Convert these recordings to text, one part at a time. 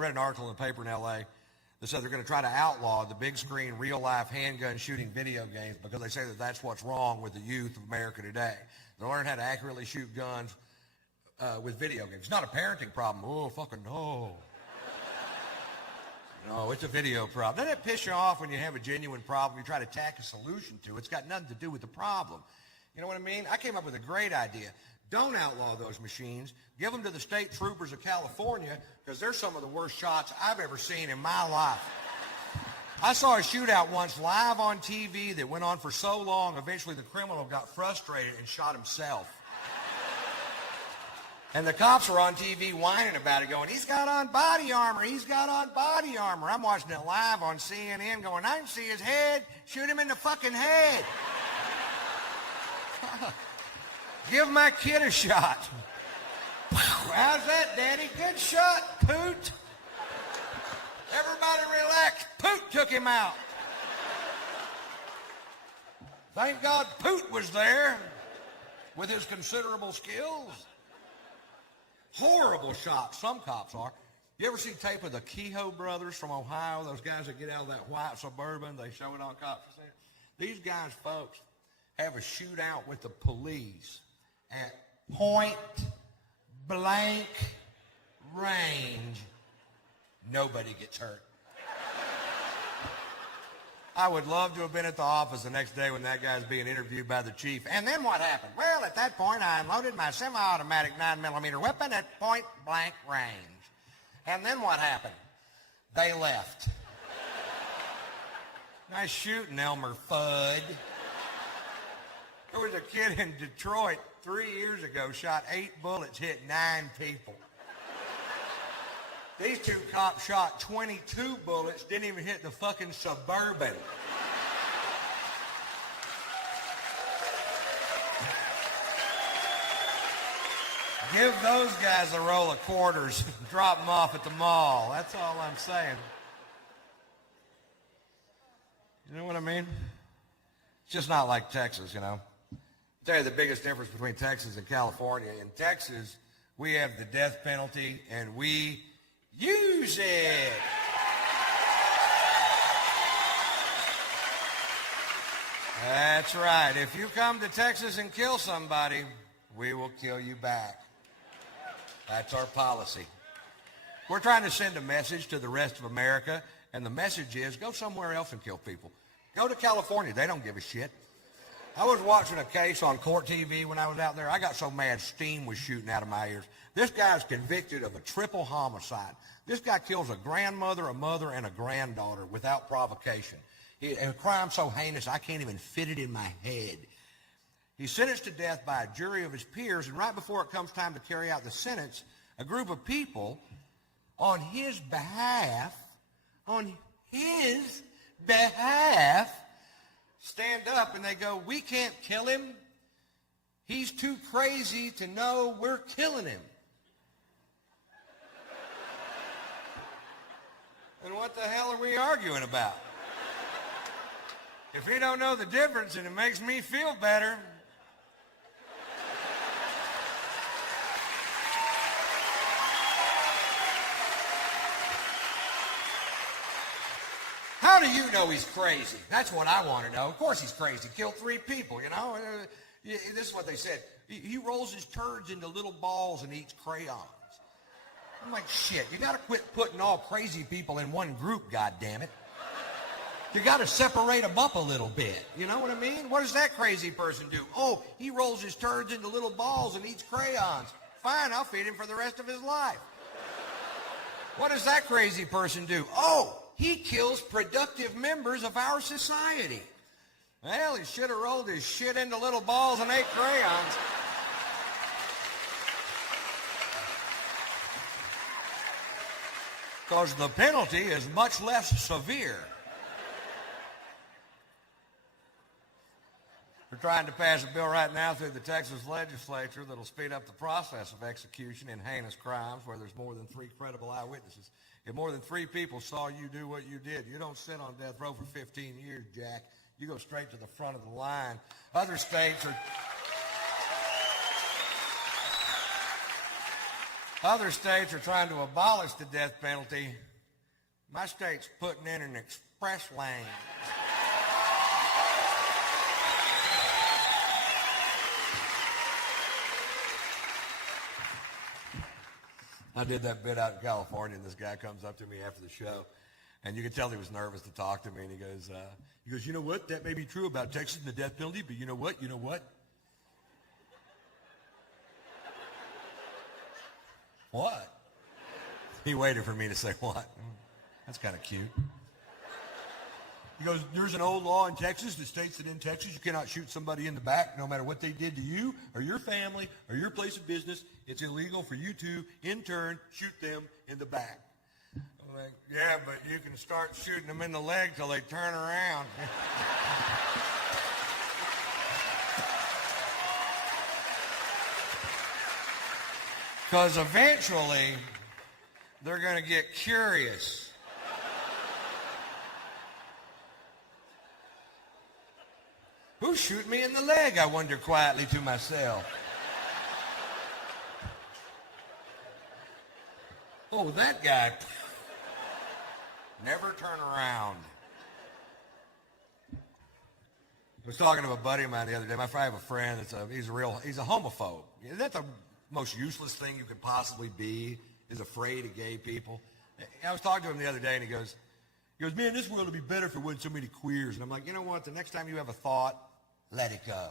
read an article in the paper in L.A. that said they're going to try to outlaw the big screen, real-life handgun shooting video games because they say that that's what's wrong with the youth of America today. They learn how to accurately shoot guns with video games. It's not a parenting problem. Oh, fucking no. No, it's a video problem. Doesn't it piss you off when you have a genuine problem, you try to tack a solution to it? It's got nothing to do with the problem. You know what I mean? I came up with a great idea. Don't outlaw those machines. Give them to the state troopers of California because they're some of the worst shots I've ever seen in my life. I saw a shootout once live on TV that went on for so long, eventually the criminal got frustrated and shot himself. And the cops were on TV whining about it, going, he's got on body armor, he's got on body armor. I'm watching it live on CNN going, I can see his head, shoot him in the fucking head. Give my kid a shot. How's that, Daddy? Good shot, Poot. Everybody relax. Poot took him out. Thank God Poot was there with his considerable skills. Horrible shot, some cops are. You ever see tape of the Kehoe brothers from Ohio, those guys that get out of that white Suburban, they show it on cops? These guys, folks, have a shootout with the police at point blank range. Nobody gets hurt. I would love to have been at the office the next day when that guy's being interviewed by the chief. And then what happened? Well, at that point, I unloaded my semi-automatic 9mm weapon at point blank range. And then what happened? They left. Nice shooting, Elmer Fudd. There was a kid in Detroit 3 years ago, shot 8 bullets, hit 9 people. These two cops shot 22 bullets, didn't even hit the fucking Suburban. Give those guys a roll of quarters, drop them off at the mall. That's all I'm saying. You know what I mean? It's just not like Texas, you know. I'll tell you the biggest difference between Texas and California. In Texas, we have the death penalty, and we use it. That's right. If you come to Texas and kill somebody, we will kill you back. That's our policy. We're trying to send a message to the rest of America, and the message is go somewhere else and kill people. Go to California. They don't give a shit. I was watching a case on court TV when I was out there. I got so mad steam was shooting out of my ears. This guy's convicted of a triple homicide. This guy kills a grandmother, a mother, and a granddaughter without provocation. A crime so heinous I can't even fit it in my head. He's sentenced to death by a jury of his peers, and right before it comes time to carry out the sentence, a group of people on his behalf, stand up and they go, we can't kill him. He's too crazy to know we're killing him. And what the hell are we arguing about? If you don't know the difference and it makes me feel better. How do you know he's crazy? That's what I want to know. Of course he's crazy. Killed 3 people, you know. This is what they said. He rolls his turds into little balls and eats crayons. I'm like, shit, you got to quit putting all crazy people in one group, goddammit. You got to separate them up a little bit. You know what I mean? What does that crazy person do? Oh, he rolls his turds into little balls and eats crayons. Fine, I'll feed him for the rest of his life. What does that crazy person do? Oh, he kills productive members of our society. Well, he should have rolled his shit into little balls and ate crayons. Because the penalty is much less severe. We're trying to pass a bill right now through the Texas legislature that'll speed up the process of execution in heinous crimes where there's more than 3 credible eyewitnesses. If more than 3 people saw you do what you did, you don't sit on death row for 15 years, Jack. You go straight to the front of the line. Other states are... Other states are trying to abolish the death penalty. My state's putting in an express lane. I did that bit out in California, and this guy comes up to me after the show, and you could tell he was nervous to talk to me, and he goes, you know what? That may be true about Texas and the death penalty, but you know what? What? He waited for me to say what. That's kind of cute. He goes, there's an old law in Texas that states that in Texas you cannot shoot somebody in the back no matter what they did to you or your family or your place of business. It's illegal for you to, in turn, shoot them in the back. I'm like, yeah, but you can start shooting them in the leg till they turn around. Because eventually, they're going to get curious. Who's shooting me in the leg, I wonder quietly to myself. Oh, that guy. Never turn around. I was talking to a buddy of mine the other day. I have a friend he's a homophobe. That's the most useless thing you could possibly be, is afraid of gay people. I was talking to him the other day, and he goes, man, this world would be better if there wasn't so many queers. And I'm like, you know what? The next time you have a thought, let it go.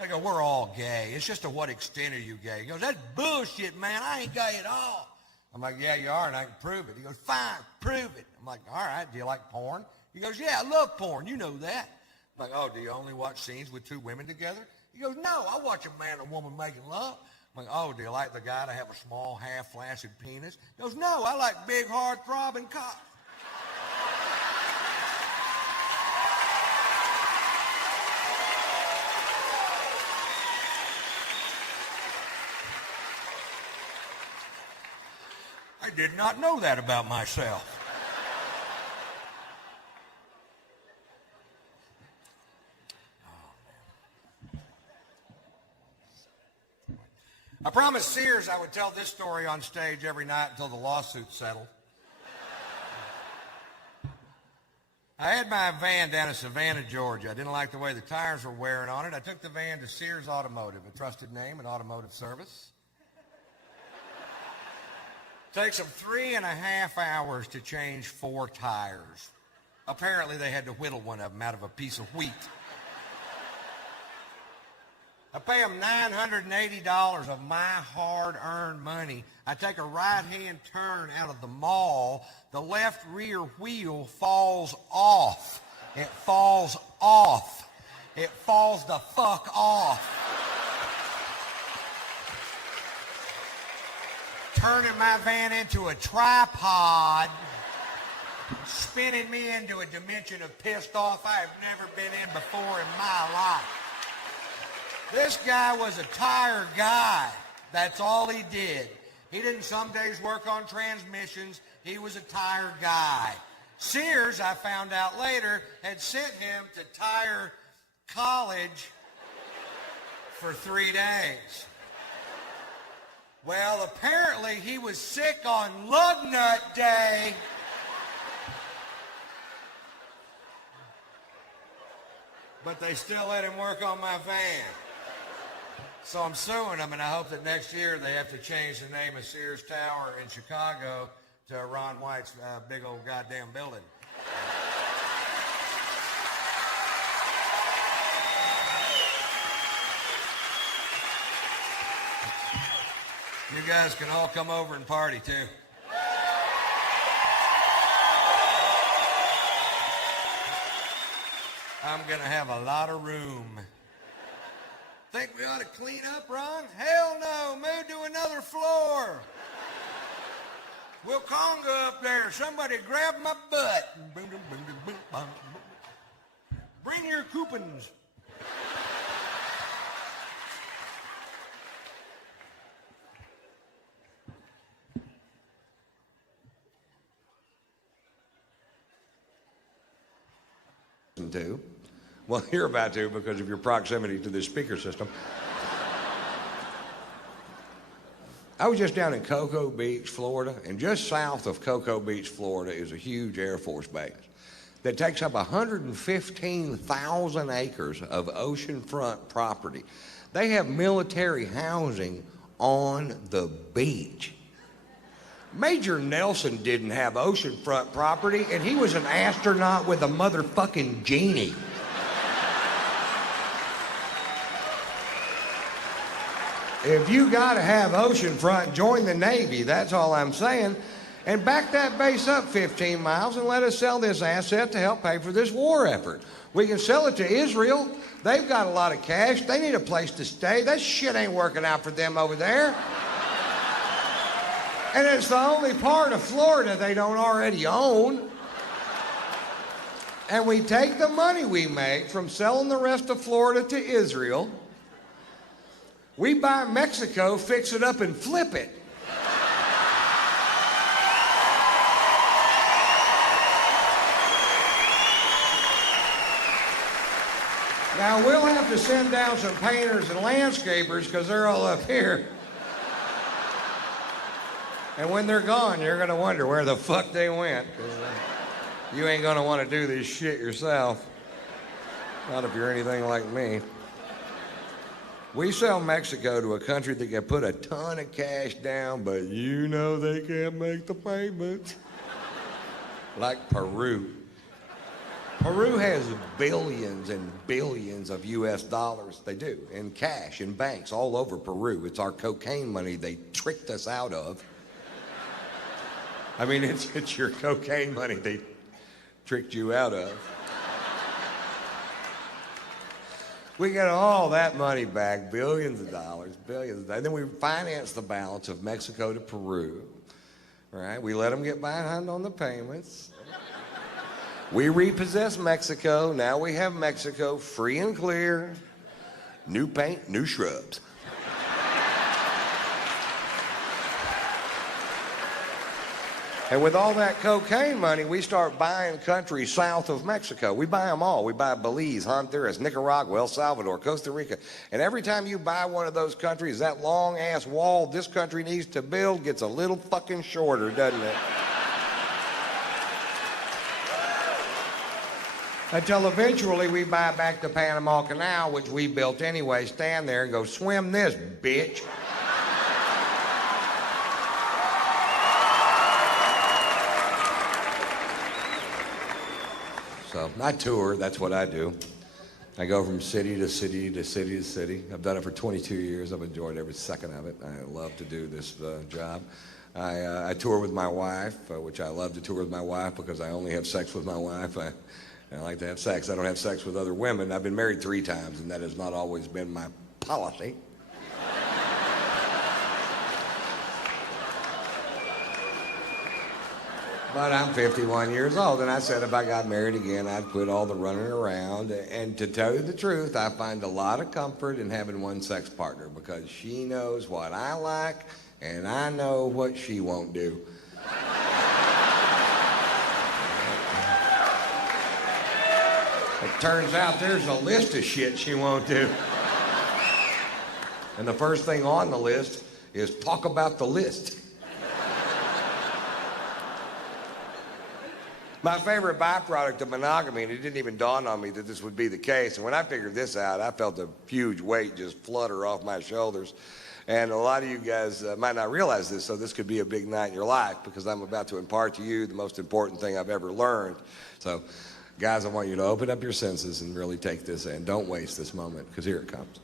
I go, we're all gay. It's just to what extent are you gay? He goes, that's bullshit, man. I ain't gay at all. I'm like, yeah, you are, and I can prove it. He goes, fine, prove it. I'm like, all right, do you like porn? He goes, yeah, I love porn. You know that. I'm like, oh, do you only watch scenes with two women together? He goes, no, I watch a man and a woman making love. I'm like, oh, do you like the guy to have a small, half-flaccid penis? He goes, no, I like big, hard-throbbing cock. I did not know that about myself. I promised Sears I would tell this story on stage every night until the lawsuit settled. I had my van down in Savannah, Georgia. I didn't like the way the tires were wearing on it. I took the van to Sears Automotive, a trusted name in automotive service. Takes them 3.5 hours to change 4 tires. Apparently they had to whittle one of them out of a piece of wheat. I pay them $980 of my hard-earned money. I take a right-hand turn out of the mall. The left rear wheel falls off. It falls off. It falls the fuck off. Turning my van into a tripod, spinning me into a dimension of pissed off I have never been in before in my life. This guy was a tire guy. That's all he did. He didn't some days work on transmissions. He was a tire guy. Sears, I found out later, had sent him to tire college for 3 days. Well, apparently he was sick on Lug Nut Day. But they still let him work on my van. So I'm suing them, and I hope that next year they have to change the name of Sears Tower in Chicago to Ron White's big old goddamn building. You guys can all come over and party, too. I'm going to have a lot of room. Think we ought to clean up, Ron? Hell no. Move to another floor. We'll conga up there. Somebody grab my butt. Bring your coupons. To. Well, you're about to because of your proximity to this speaker system. I was just down in Cocoa Beach, Florida, and just south of Cocoa Beach, Florida is a huge Air Force base that takes up 115,000 acres of oceanfront property. They have military housing on the beach. Major Nelson didn't have oceanfront property, and he was an astronaut with a motherfucking genie. If you gotta have oceanfront, join the Navy, that's all I'm saying. And back that base up 15 miles and let us sell this asset to help pay for this war effort. We can sell it to Israel. They've got a lot of cash. They need a place to stay. That shit ain't working out for them over there. And it's the only part of Florida they don't already own. And we take the money we make from selling the rest of Florida to Israel. We buy Mexico, fix it up, and flip it. Now, we'll have to send down some painters and landscapers because they're all up here. And when they're gone, you're going to wonder where the fuck they went. You ain't going to want to do this shit yourself. Not if you're anything like me. We sell Mexico to a country that can put a ton of cash down, but you know they can't make the payments. Like Peru. Peru has billions and billions of US dollars, they do, in cash, in banks all over Peru. It's our cocaine money they tricked us out of. I mean, it's your cocaine money they tricked you out of. We get all that money back, billions of dollars, billions. And then we finance the balance of Mexico to Peru, right? We let them get behind on the payments. We repossess Mexico. Now we have Mexico free and clear. New paint, new shrubs. And with all that cocaine money, we start buying countries south of Mexico. We buy them all. We buy Belize, Honduras, Nicaragua, El Salvador, Costa Rica. And every time you buy one of those countries, that long-ass wall this country needs to build gets a little fucking shorter, doesn't it? Until eventually we buy back the Panama Canal, which we built anyway, stand there and go, swim this, bitch. So I tour, that's what I do. I go from city to city to city to city. I've done it for 22 years. I've enjoyed every second of it. I love to do this job. I tour with my wife, which I love to tour with my wife because I only have sex with my wife. I like to have sex. I don't have sex with other women. I've been married 3 times, and that has not always been my policy. But I'm 51 years old, and I said if I got married again, I'd quit all the running around. And to tell you the truth, I find a lot of comfort in having one sex partner because she knows what I like, and I know what she won't do. It turns out there's a list of shit she won't do. And the first thing on the list is talk about the list. My favorite byproduct of monogamy, and it didn't even dawn on me that this would be the case, and when I figured this out, I felt a huge weight just flutter off my shoulders. And a lot of you guys might not realize this, so this could be a big night in your life because I'm about to impart to you the most important thing I've ever learned. So, guys, I want you to open up your senses and really take this in. Don't waste this moment, because here it comes.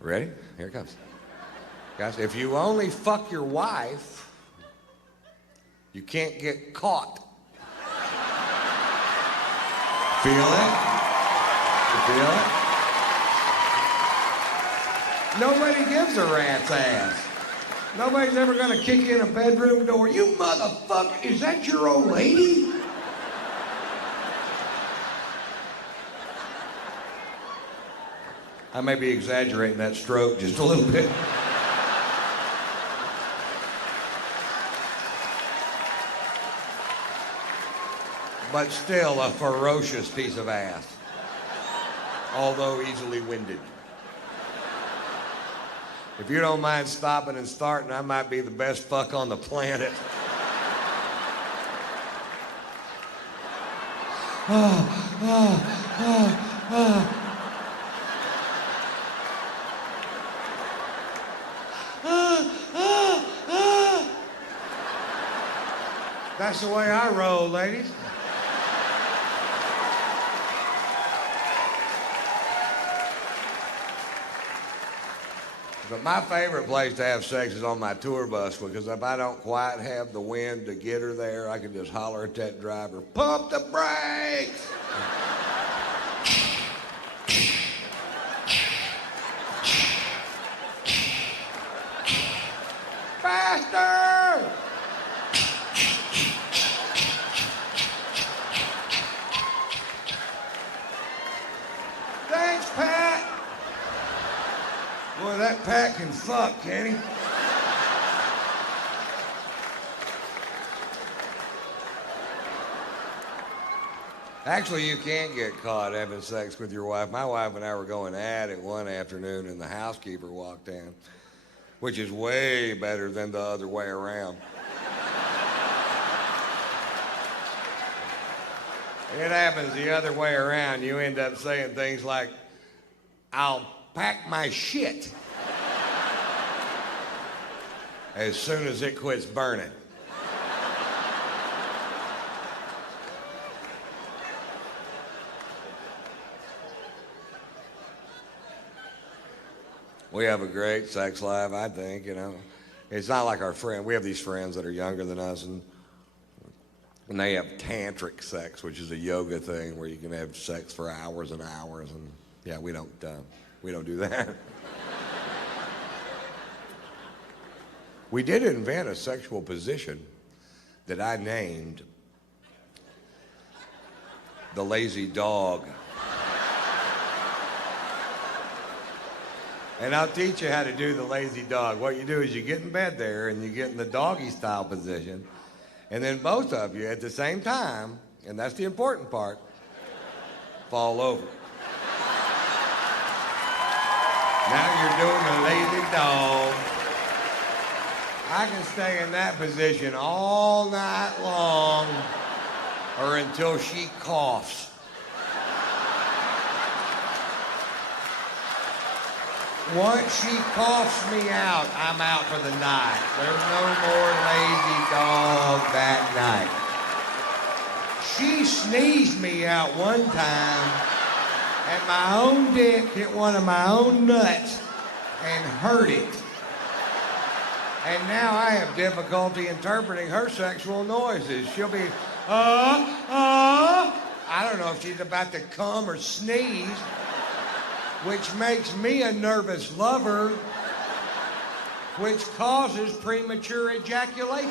Ready? Here it comes. Guys, if you only fuck your wife, you can't get caught. Feel it? You feel it? Nobody gives a rat's ass. Nobody's ever gonna kick in a bedroom door. You motherfucker, is that your old lady? I may be exaggerating that stroke just a little bit. But still a ferocious piece of ass, although easily winded. If you don't mind stopping and starting, I might be the best fuck on the planet. That's the way I roll, ladies. But my favorite place to have sex is on my tour bus, because if I don't quite have the wind to get her there, I can just holler at that driver, "Pump the brakes!" Faster! Thanks, Pat. Boy, that Pat can fuck, can he? Actually, you can't get caught having sex with your wife. My wife and I were going at it one afternoon, and the housekeeper walked in, which is way better than the other way around. It happens the other way around. You end up saying things like, "I'll pack my shit as soon as it quits burning." We have a great sex life, I think, you know. It's not like our friend. We have these friends that are younger than us, and they have tantric sex, which is a yoga thing where you can have sex for hours and hours, and yeah, we don't do that. We did invent a sexual position that I named the lazy dog. And I'll teach you how to do the lazy dog. What you do is you get in bed there and you get in the doggy style position, and then both of you at the same time, and that's the important part, fall over. Now you're doing the lazy dog. I can stay in that position all night long or until she coughs. Once she coughs me out, I'm out for the night. There's no more lazy dog that night. She sneezed me out one time, and my own dick hit one of my own nuts and hurt it. And now I have difficulty interpreting her sexual noises. She'll be, I don't know if she's about to come or sneeze, which makes me a nervous lover, which causes premature ejaculation.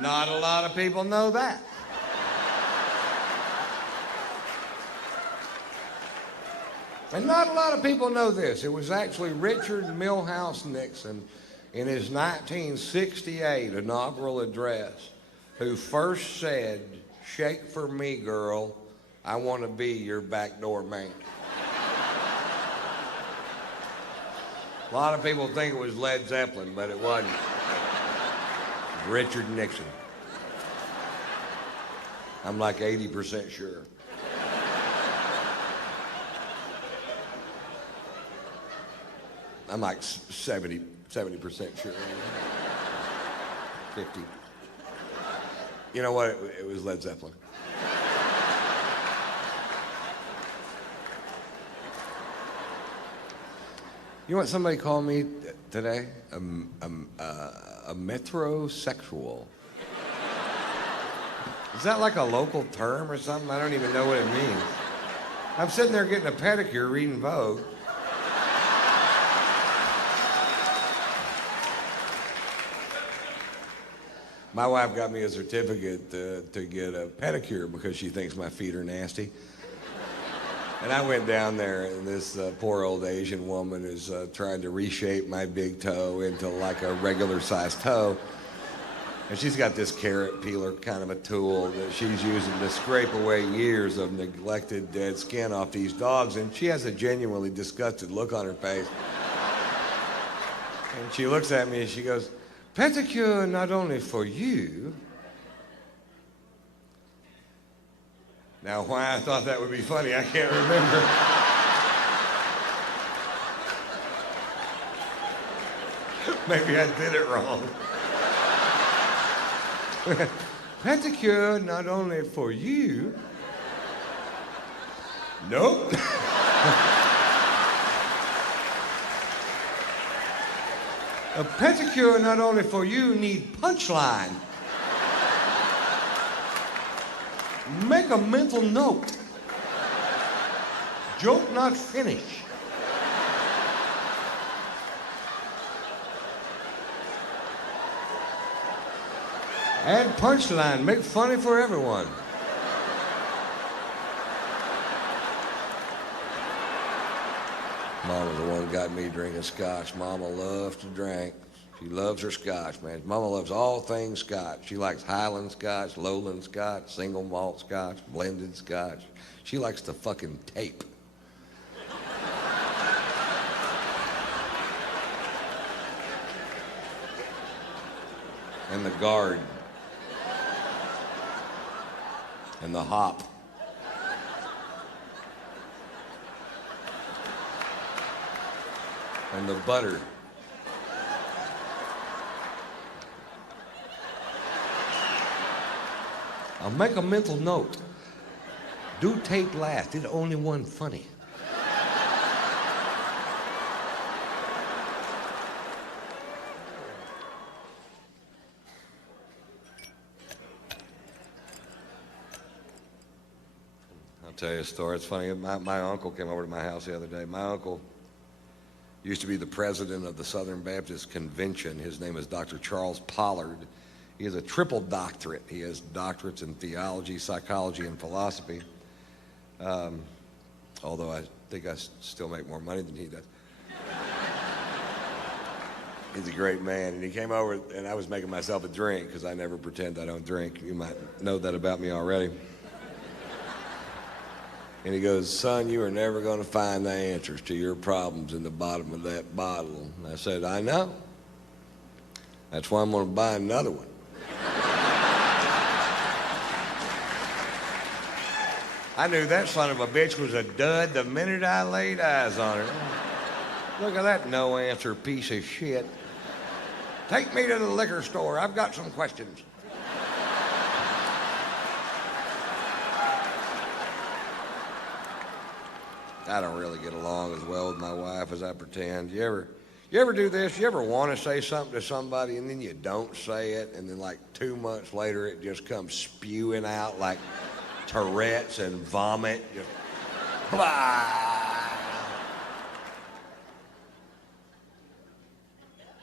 Not a lot of people know that. And not a lot of people know this. It was actually Richard Milhouse Nixon in his 1968 inaugural address who first said, "Shake for me, girl. I want to be your backdoor man." A lot of people think it was Led Zeppelin, but it wasn't. It was Richard Nixon. I'm like 80% sure. I'm like 70% sure. 50. You know what? It was Led Zeppelin. You know what somebody called me today? A metrosexual. Is that like a local term or something? I don't even know what it means. I'm sitting there getting a pedicure reading Vogue. My wife got me a certificate to get a pedicure because she thinks my feet are nasty. And I went down there, and this poor old Asian woman is trying to reshape my big toe into like a regular-sized toe. And she's got this carrot peeler kind of a tool that she's using to scrape away years of neglected dead skin off these dogs. And she has a genuinely disgusted look on her face. And she looks at me and she goes, pedicure not only for you. Now, why I thought that would be funny, I can't remember. Maybe I did it wrong. Pedicure not only for you. Nope. A pedicure not only for you need punchline. Make a mental note. Joke not finish. Add punchline, make funny for everyone. Mama's the one who got me drinking scotch. Mama loves to drink. She loves her scotch, man. Mama loves all things scotch. She likes Highland scotch, Lowland scotch, single malt scotch, blended scotch. She likes to fucking tape. And the guard. And the hop. And the butter. I'll make a mental note. Do tape last. It's only one funny. I'll tell you a story. It's funny. My uncle came over to my house the other day. My uncle used to be the president of the Southern Baptist Convention. His name is Dr. Charles Pollard. He has a triple doctorate. He has doctorates in theology, psychology, and philosophy. Although I think I still make more money than he does. He's a great man. And he came over, and I was making myself a drink, because I never pretend I don't drink. You might know that about me already. And he goes, son, you are never going to find the answers to your problems in the bottom of that bottle. And I said, I know. That's why I'm going to buy another one. I knew that son of a bitch was a dud the minute I laid eyes on her. Look at that no-answer piece of shit. Take me to the liquor store. I've got some questions. I don't really get along as well with my wife as I pretend. You ever do this? You ever want to say something to somebody and then you don't say it, and then like 2 months later it just comes spewing out like Tourette's and vomit? Just blah.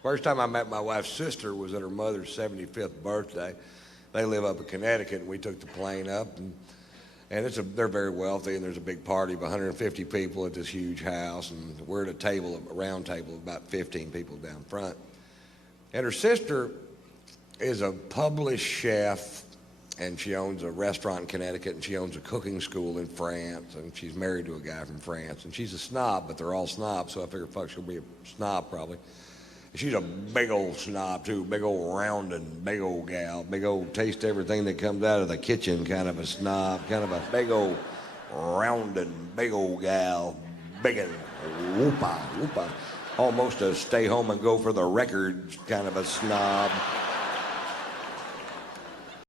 First time I met my wife's sister was at her mother's 75th birthday. They live up in Connecticut, and we took the plane up, and they're very wealthy, and there's a big party of 150 people at this huge house, and we're at a round table of about 15 people down front. And her sister is a published chef, and she owns a restaurant in Connecticut, and she owns a cooking school in France, and she's married to a guy from France. And she's a snob, but they're all snobs, so I figure, fuck, she'll be a snob probably. She's a big old snob, too, big old rounding, big old gal, big old taste everything that comes out of the kitchen kind of a snob, kind of a big old rounding, big old gal, big and whoop-ah, whoop-ah. Almost a stay home and go for the records kind of a snob.